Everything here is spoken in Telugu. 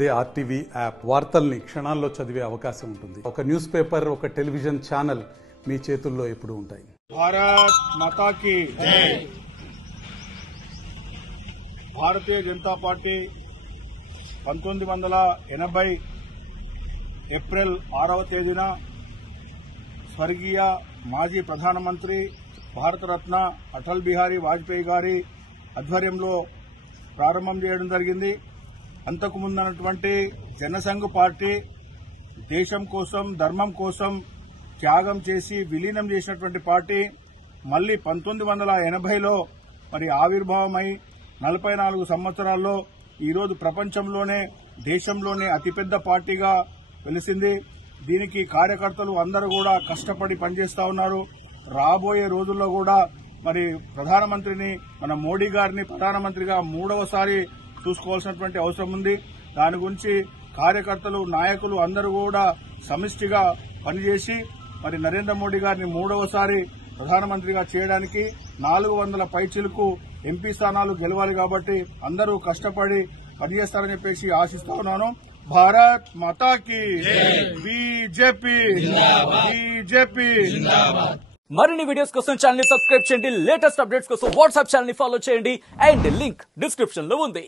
దే ఆర్టీవీ యాప్ వార్తల్ని క్షణాల్లో చదివే అవకాశం ఉంటుంది. ఒక న్యూస్ పేపర్, ఒక టెలివిజన్ ఛానల్ మీ చేతుల్లో ఎప్పుడూ ఉంటాయి. భారత్ మాతా కీ జై. భారతీయ జనతా పార్టీ 1980 ఏప్రిల్ 6వ తేదీన స్వర్గీయ మాజీ ప్రధానమంత్రి భారతరత్న అటల్ బిహారీ వాజ్పేయి గారి ఆధ్వర్యంలో ప్రారంభం చేయడం జరిగింది. అంతకుముందున్నటువంటి జనసంఘ్ పార్టీ దేశం కోసం, ధర్మం కోసం త్యాగం చేసి విలీనం చేసినటువంటి పార్టీ మళ్లీ 1980లో మరి ఆవిర్భావమై 44 సంవత్సరాల్లో ఈరోజు ప్రపంచంలోనే, దేశంలోనే అతిపెద్ద పార్టీగా వెలిసింది. దీనికి కార్యకర్తలు అందరూ కూడా కష్టపడి పనిచేస్తా ఉన్నారు. రాబోయే రోజుల్లో కూడా మరి ప్రధానమంత్రిని, మన మోడీ గారిని ప్రధానమంత్రిగా 3వసారి చూసుకోవాల్సినటువంటి అవసరం ఉంది. దాని గురించి కార్యకర్తలు, నాయకులు అందరూ కూడా సమిష్టిగా పనిచేసి మరి నరేంద్ర మోడీ గారిని 3వసారి ప్రధానమంత్రిగా చేయడానికి 400 పైచిలకు ఎంపీ స్థానాలు గెలవాలి. కాబట్టి అందరూ కష్టపడి పనిచేస్తారని చెప్పేసి ఆశిస్తా ఉన్నాను. భారత్ మాతా కీ బీజేపీ బీజేపీ. మరిన్ని వీడియోస్ కోసం ఛానల్ ని సబ్స్క్రైబ్ చేయండి. లేటెస్ట్ అప్డేట్స్ కోసం వాట్సాప్ ఛానల్ ని ఫాలో చేయండి. అండ్ లింక్ డిస్క్రిప్షన్ లో ఉంది.